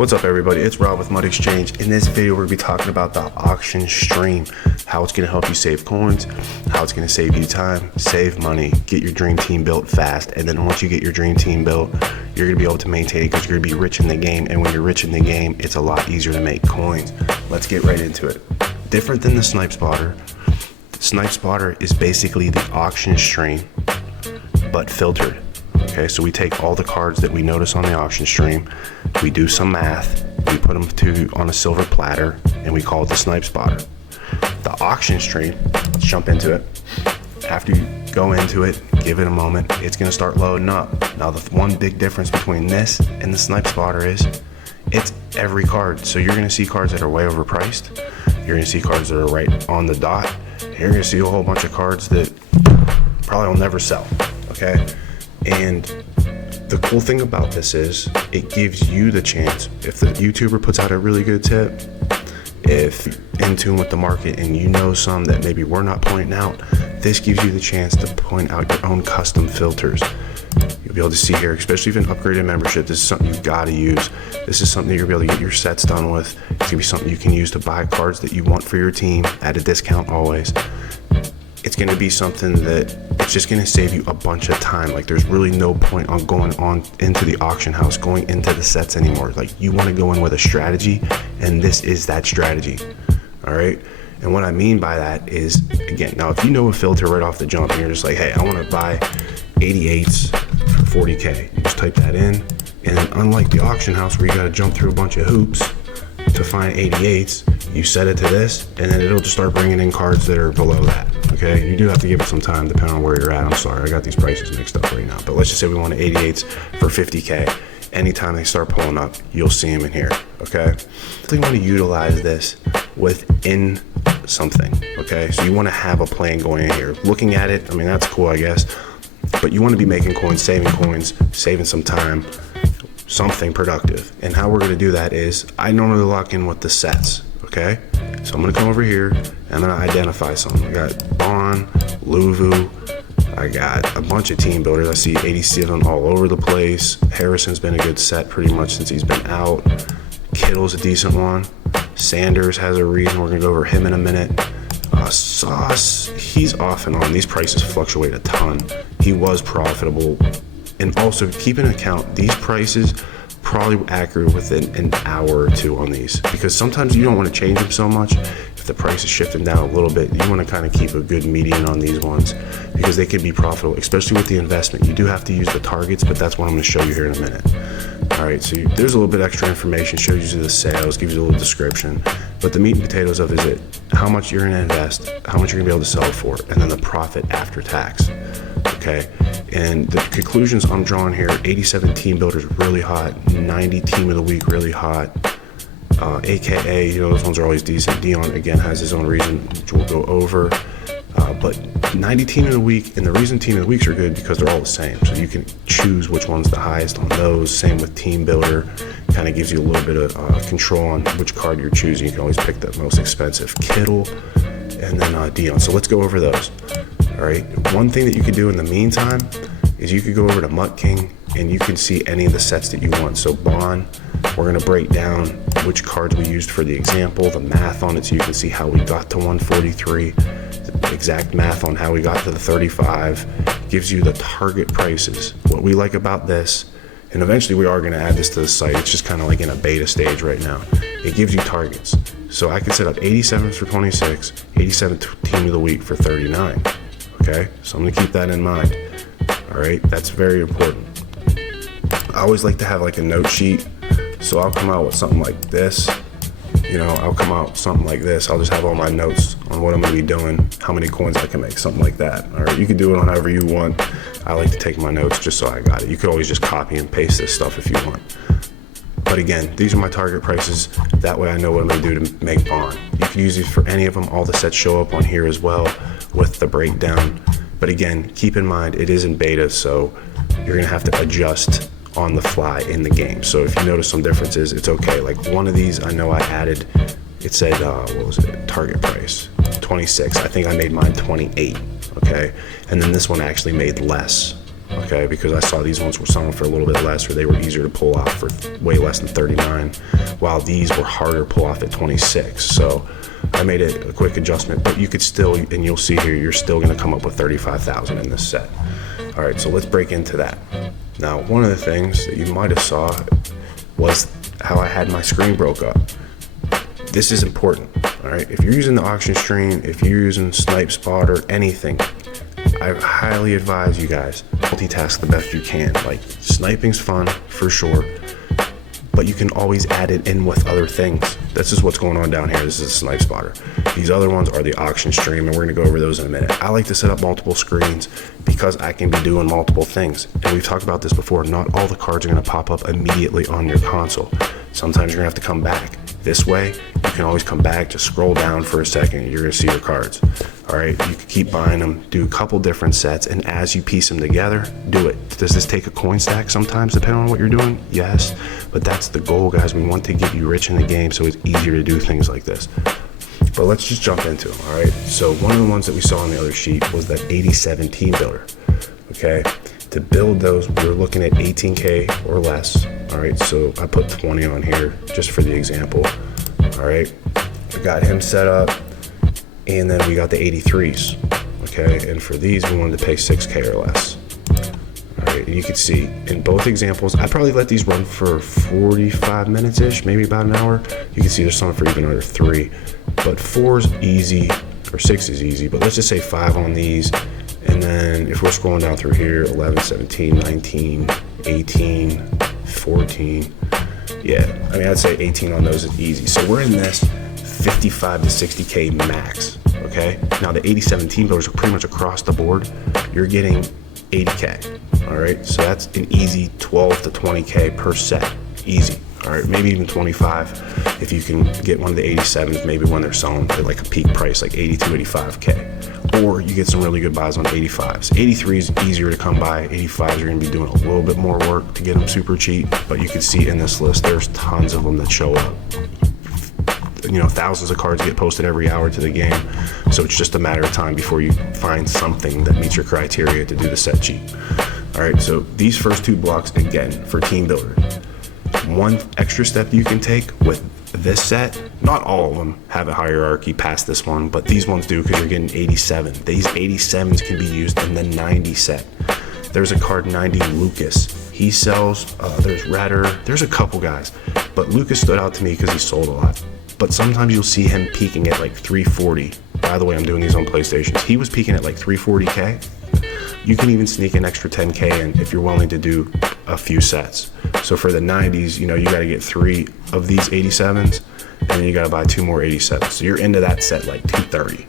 What's up, everybody? It's Rob with mut.exchange. In this video, we're going to be talking about the auction stream, how it's going to help you save coins, how it's going to save you time, save money, get your dream team built fast, and then once you get your dream team built, you're going to be able to maintain it because you're going to be rich in the game, and when you're rich in the game, it's a lot easier to make coins. Let's get right into it. Different than the snipe spotter, the snipe spotter is basically the auction stream, but filtered. Okay, so we take all the cards that we notice on the auction stream, we do some math, we put them on a silver platter, and we call it the snipe spotter. The auction stream, let's jump into it. After you go into it, give it a moment, it's going to start loading up. Now, the one big difference between this and the snipe spotter is it's every card. So you're going to see cards that are way overpriced. You're going to see cards that are right on the dot. And you're going to see a whole bunch of cards that probably will never sell. Okay? And the cool thing about this is it gives you the chance, if the YouTuber puts out a really good tip, if you're in tune with the market and you know some that maybe we're not pointing out, this gives you the chance to point out your own custom filters. You'll be able to see here, especially if you have an upgraded membership, this is something you've got to use. This is something you'll be able to get your sets done with. It's going to be something you can use to buy cards that you want for your team at a discount always. It's going to be something that it's just going to save you a bunch of time. Like, there's really no point on going on into the auction house, going into the sets anymore. Like, you want to go in with a strategy, and this is that strategy. All right. And what I mean by that is, again, now if you know a filter right off the jump and you're just like, hey, I want to buy 88s for 40K, you just type that in. And then, unlike the auction house where you got to jump through a bunch of hoops to find 88s, you set it to this, and then it'll just start bringing in cards that are below that. Okay, you do have to give it some time depending on where you're at. I'm sorry, I got these prices mixed up right now, but let's just say we want 88s for 50K. Anytime they start pulling up, you'll see them in here. Okay, so you want to utilize this within something. Okay, so you want to have a plan going in here. Looking at it, I mean, that's cool, I guess, but you want to be making coins, saving some time, something productive. And how we're going to do that is I normally lock in with the sets. Okay, so I'm going to come over here and I'm going to identify some. I got Bond, Luvu, I got a bunch of team builders. I see 87 all over the place. Harrison's been a good set pretty much since he's been out. Kittle's a decent one. Sanders has a reason. We're going to go over him in a minute. Sauce, he's off and on. These prices fluctuate a ton. He was profitable. And also keep in account, these prices probably accurate within an hour or two on these, because sometimes you don't want to change them so much. If the price is shifting down a little bit, you want to kind of keep a good median on these ones because they can be profitable, especially with the investment. You do have to use the targets, but that's what I'm going to show you here in a minute. All right, so there's a little bit extra information, shows you the sales, gives you a little description, but the meat and potatoes of it is how much you're going to invest, how much you're going to be able to sell it for, and then the profit after tax. Okay, and the conclusions I'm drawing here: 87 team builders really hot, 90 team of the week really hot, AKA, you know, those ones are always decent. Dion again has his own reason, which we'll go over, but 90 team of the week, and the reason team of the weeks are good because they're all the same, so you can choose which one's the highest on those. Same with team builder, kind of gives you a little bit of control on which card you're choosing. You can always pick the most expensive. Kittle, and then Dion. So let's go over those. All right, one thing that you could do in the meantime is you could go over to Mut King and you can see any of the sets that you want. So Bond, we're going to break down which cards we used for the example, the math on it, so you can see how we got to 143, the exact math on how we got to the 35, gives you the target prices. What we like about this, and eventually we are going to add this to the site, it's just kind of like in a beta stage right now, it gives you targets. So I can set up 87s for 26, 87 team of the week for 39. Okay, so I'm gonna keep that in mind. All right, that's very important. I always like to have like a note sheet, so I'll come out with something like this. You know, I'll come out with something like this. I'll just have all my notes on what I'm gonna be doing, how many coins I can make, something like that. All right, you can do it however you want. I like to take my notes just so I got it. You could always just copy and paste this stuff if you want. But again, these are my target prices. That way I know what I'm gonna do to make Bond. You can use these for any of them. All the sets show up on here as well with the breakdown. But again, keep in mind, it is in beta, so you're gonna have to adjust on the fly in the game. So if you notice some differences, it's okay. Like one of these, I know I added, it said, what was it? Target price, 26. I think I made mine 28, okay? And then this one actually made less. Okay, okay? Because I saw these ones were selling for a little bit less, or they were easier to pull off for way less than 39, while these were harder to pull off at 26. So I made a quick adjustment, but you could still, and you'll see here, you're still gonna come up with 35,000 in this set. All right, so let's break into that. Now, one of the things that you might have saw was how I had my screen broke up. This is important, all right? If you're using the auction stream, if you're using Snipe Spot or anything, I highly advise you guys multitask the best you can. Like, sniping's fun for sure, but you can always add it in with other things. This is what's going on down here. This is a Snipe Spotter. These other ones are the auction stream, and we're gonna go over those in a minute. I like to set up multiple screens because I can be doing multiple things. And we've talked about this before. Not all the cards are gonna pop up immediately on your console. Sometimes you're gonna have to come back. This way, you can always come back, just scroll down for a second, and you're gonna see your cards. All right, you can keep buying them, do a couple different sets, and as you piece them together, do it. Does this take a coin stack sometimes, depending on what you're doing? Yes, but that's the goal, guys. We want to get you rich in the game, so it's easier to do things like this. But let's just jump into them, all right? So one of the ones that we saw on the other sheet was that 87 team builder, okay? To build those, we're looking at 18K or less, all right? So I put 20 on here just for the example, all right? I got him set up, and then we got the 83s, okay? And for these, we wanted to pay 6K or less. All right, and you can see in both examples, I probably let these run for 45 minutes-ish, maybe about an hour. You can see there's some for even under 3, but 4's easy, or 6 is easy, but let's just say 5 on these. And then if we're scrolling down through here, 11, 17, 19, 18, 14. Yeah, I mean, I'd say 18 on those is easy. So we're in this 55 to 60K max, okay? Now the 87 team builders are pretty much across the board. You're getting 80K, all right? So that's an easy 12 to 20K per set, easy, all right? Maybe even 25 if you can get one of the 87s, maybe when they're selling at like a peak price, like 82, 85K. Or you get some really good buys on 85s. 83 is easier to come by. 85s you're gonna be doing a little bit more work to get them super cheap, but you can see in this list, there's tons of them that show up. You know, thousands of cards get posted every hour to the game, so it's just a matter of time before you find something that meets your criteria to do the set cheap. All right, so these first 2 blocks, again, for team builder. One extra step you can take with this set, not all of them have a hierarchy past this one, but these ones do because you're getting 87. These 87s can be used in the 90 set. There's a card 90 Lucas. He sells, there's Redder, there's a couple guys, but Lucas stood out to me because he sold a lot. But sometimes you'll see him peaking at like 340. By the way, I'm doing these on PlayStations. He was peaking at like 340K. You can even sneak an extra 10K in if you're willing to do a few sets. So for the 90s, you know, you got to get 3 of these 87s, and then you got to buy 2 more 87s. So you're into that set like 230.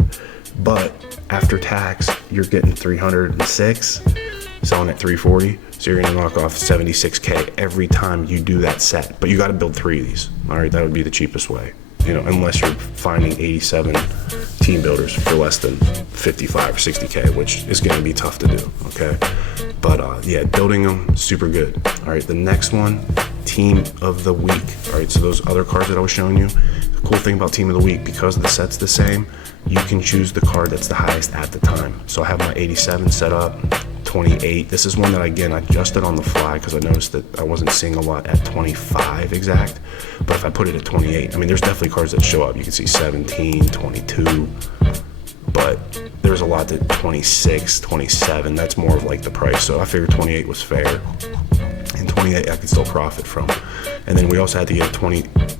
But after tax, you're getting 306, selling at 340. So you're going to knock off 76K every time you do that set. But you got to build 3 of these. All right, that would be the cheapest way. You know, unless you're finding 87 team builders for less than 55 or 60K, which is going to be tough to do, okay? But yeah, building them, super good. All right, the next one, team of the week. All right, so those other cards that I was showing you, the cool thing about team of the week, because the set's the same, you can choose the card that's the highest at the time. So I have my 87 set up, 28. This is one that, again, I adjusted on the fly because I noticed that I wasn't seeing a lot at 25 exact. But if I put it at 28, I mean, there's definitely cards that show up. You can see 17, 22, but there's a lot that 26, 27, that's more of like the price. So I figured 28 was fair, and 28 I could still profit from. And then we also had to get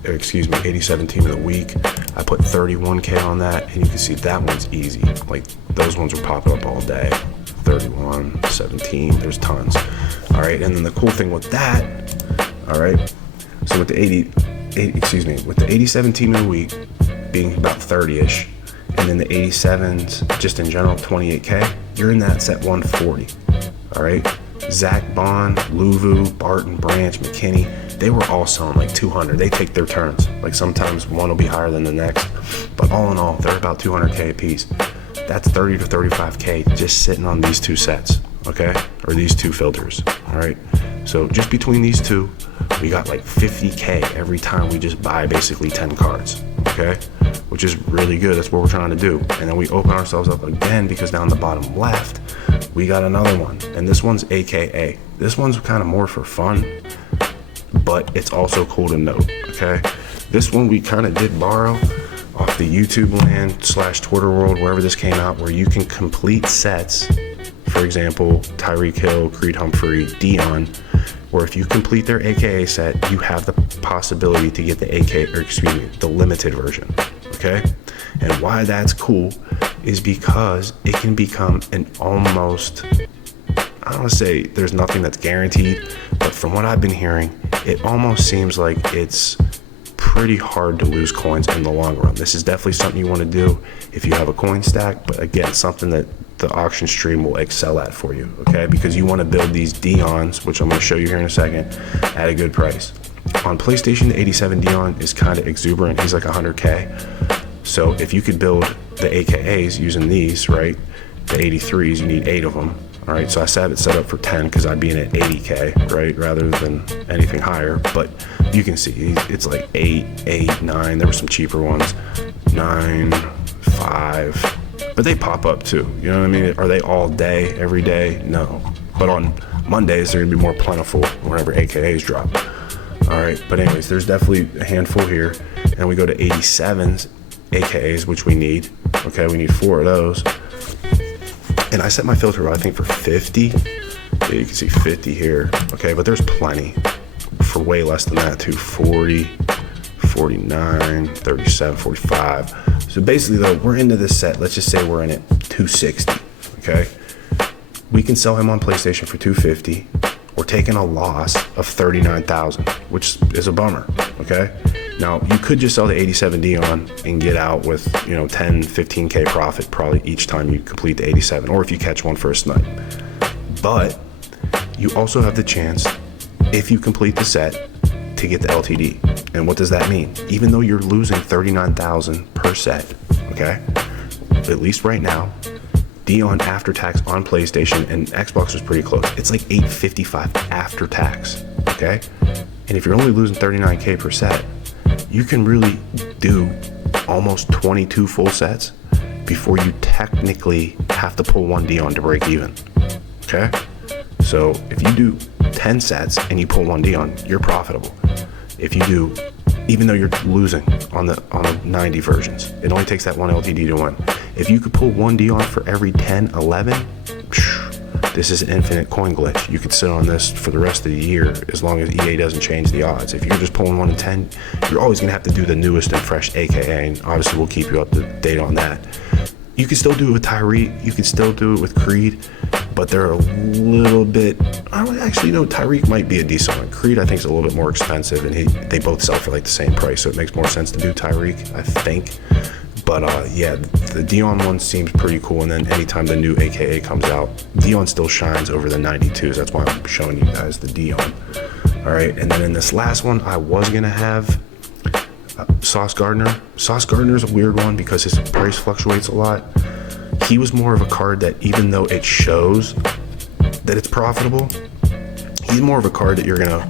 87 team of the week. I put 31K on that, and you can see that one's easy. Like, those ones were popping up all day. 31, 17, there's tons. All right, and then the cool thing with that, all right, so with the with the 87 team of the week being about 30-ish, and then the 87s just in general 28K, you're in that set 140. All right, Zach Bond, Luvu, Barton, Branch, McKinney, they were all selling like 200. They take their turns. Like, sometimes one will be higher than the next, but all in all, they're about 200K a piece. That's 30 to 35K just sitting on these 2 sets, okay? Or these 2 filters, all right? So just between these 2, we got like 50K every time we just buy basically 10 cards, okay? Which is really good. That's what we're trying to do. And then we open ourselves up again because down the bottom left, we got another one, and this one's AKA. This one's kind of more for fun, but it's also cool to note, okay? This one we kind of did borrow off the YouTube land / Twitter world, wherever this came out, where you can complete sets, for example, Tyreek Hill, Creed Humphrey, Dion, where if you complete their AKA set, you have the possibility to get the limited version, okay? And why that's cool is because it can become an almost, I don't want to say there's nothing that's guaranteed, but from what I've been hearing, it almost seems like it's pretty hard to lose coins in the long run. This is definitely something you want to do if you have a coin stack, but again, something that the auction stream will excel at for you, okay? Because you want to build these Dions, which I'm going to show you here in a second, at a good price. On PlayStation, the 87 Dion is kind of exuberant. He's like 100K. So if you could build the AKAs using these, right, the 83s, you need 8 of them. All right, so I have it set up for 10 because I'd be in at 80K, right, rather than anything higher. But you can see it's like 8, 9. There were some cheaper ones, 9, 5. But they pop up too. You know what I mean? Are they all day, every day? No. But on Mondays, they're gonna be more plentiful whenever AKAs drop. All right, but anyways, there's definitely a handful here. And we go to 87s, AKAs, which we need. Okay, we need 4 of those. And I set my filter, I think, for 50. Yeah, you can see 50 here. Okay, but there's plenty for way less than that too. 40, 49, 37, 45. So basically, though, we're into this set. Let's just say we're in at 260. Okay, we can sell him on PlayStation for 250. We're taking a loss of 39,000, which is a bummer. Okay. Now, you could just sell the 87 Dion and get out with, 10, 15K profit probably each time you complete the 87, or if you catch one for a snipe. But you also have the chance, if you complete the set, to get the LTD. And what does that mean? Even though you're losing 39,000 per set, okay, at least right now, Dion after tax on PlayStation and Xbox was pretty close. It's like 855 after tax, okay? And if you're only losing 39K per set, you can really do almost 22 full sets before you technically have to pull one Dion to break even, okay? So if you do 10 sets and you pull one Dion, you're profitable. If you do, even though you're losing on the 90 versions, it only takes that one LTD to win. If you could pull one Dion for every 10, 11, this is an infinite coin glitch. You could sit on this for the rest of the year as long as EA doesn't change the odds. If you're just pulling 1 in 10, you're always gonna have to do the newest and fresh AKA, and obviously we'll keep you up to date on that. You can still do it with Tyreek, you can still do it with Creed, but they're a little bit, Tyreek might be a decent one. Creed I think is a little bit more expensive, and they both sell for like the same price, so it makes more sense to do Tyreek, I think. But yeah, the Dion one seems pretty cool, and then anytime the new AKA comes out, Dion still shines over the 92s. That's why I'm showing you guys the Dion. All right, and then in this last one, I was gonna have Sauce Gardner. Sauce Gardner's a weird one because his price fluctuates a lot. He was more of a card that, even though it shows that it's profitable, he's more of a card that you're gonna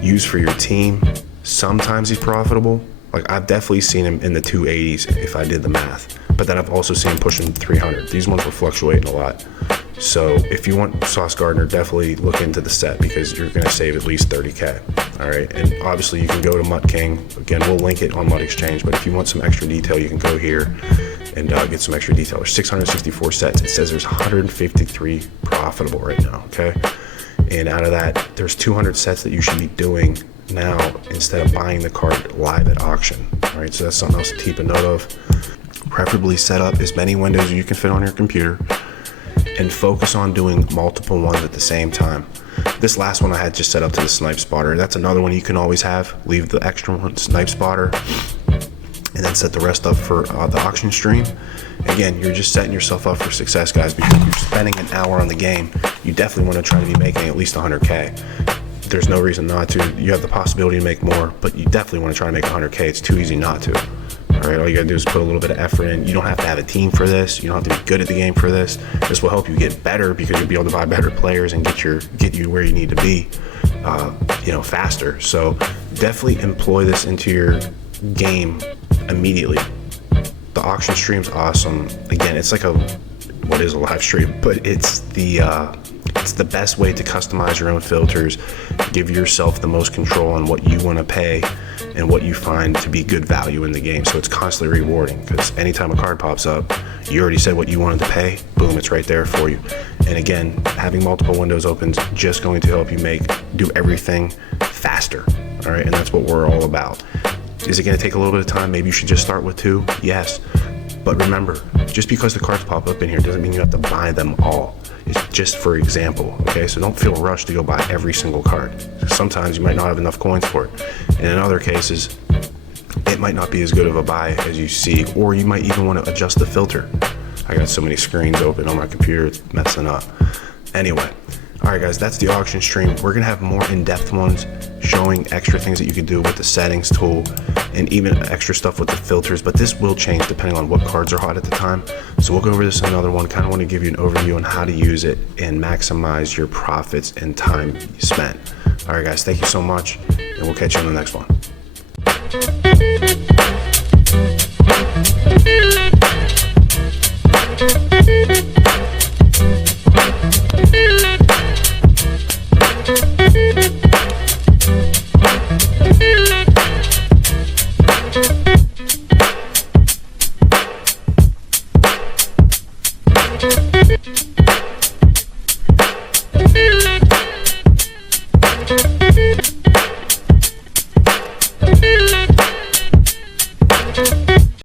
use for your team. Sometimes he's profitable. Like, I've definitely seen him in the 280s if I did the math, but then I've also seen him pushing 300. These ones were fluctuating a lot. So if you want Sauce Gardner, definitely look into the set because you're going to save at least 30K. All right. And obviously you can go to Mut King. Again, we'll link it on mut.exchange, but if you want some extra detail, you can go here and get some extra detail. There's 664 sets. It says there's 153 profitable right now. Okay. And out of that, there's 200 sets that you should be doing now instead of buying the card live at auction. All right, so that's something else to keep a note of. Preferably set up as many windows as you can fit on your computer and focus on doing multiple ones at the same time. This last one I had just set up to the snipe spotter. That's another one you can always have. Leave the extra one, snipe spotter, and then set the rest up for the auction stream. Again, you're just setting yourself up for success, guys, because if you're spending an hour on the game, you definitely want to try to be making at least 100K. There's no reason not to. You have the possibility to make more, but you definitely want to try to make 100K. It's too easy not to. All right, all you gotta do is put a little bit of effort in. You don't have to have a team for this. You don't have to be good at the game for this. This will help you get better because you'll be able to buy better players and get you where you need to be, faster. So definitely employ this into your game immediately. The auction stream's awesome. Again, it's like what is a live stream, but it's the best way to customize your own filters, give yourself the most control on what you want to pay and what you find to be good value in the game. So it's constantly rewarding, because anytime a card pops up, you already said what you wanted to pay, boom, it's right there for you. And again, having multiple windows open is just going to help you do everything faster. All right, and that's what we're all about. Is it going to take a little bit of time? Maybe you should just start with 2. Yes. But remember, just because the cards pop up in here doesn't mean you have to buy them all. It's just for example, okay? So don't feel rushed to go buy every single card. Sometimes you might not have enough coins for it. And in other cases, it might not be as good of a buy as you see, or you might even want to adjust the filter. I got so many screens open on my computer, it's messing up. Anyway, all right, guys, that's the auction stream. We're gonna have more in-depth ones showing extra things that you can do with the settings tool and even extra stuff with the filters, but this will change depending on what cards are hot at the time. So we'll go over this in another one. Kind of want to give you an overview on how to use it and maximize your profits and time you spent. All right, guys, thank you so much, and we'll catch you on the next one. Thank you.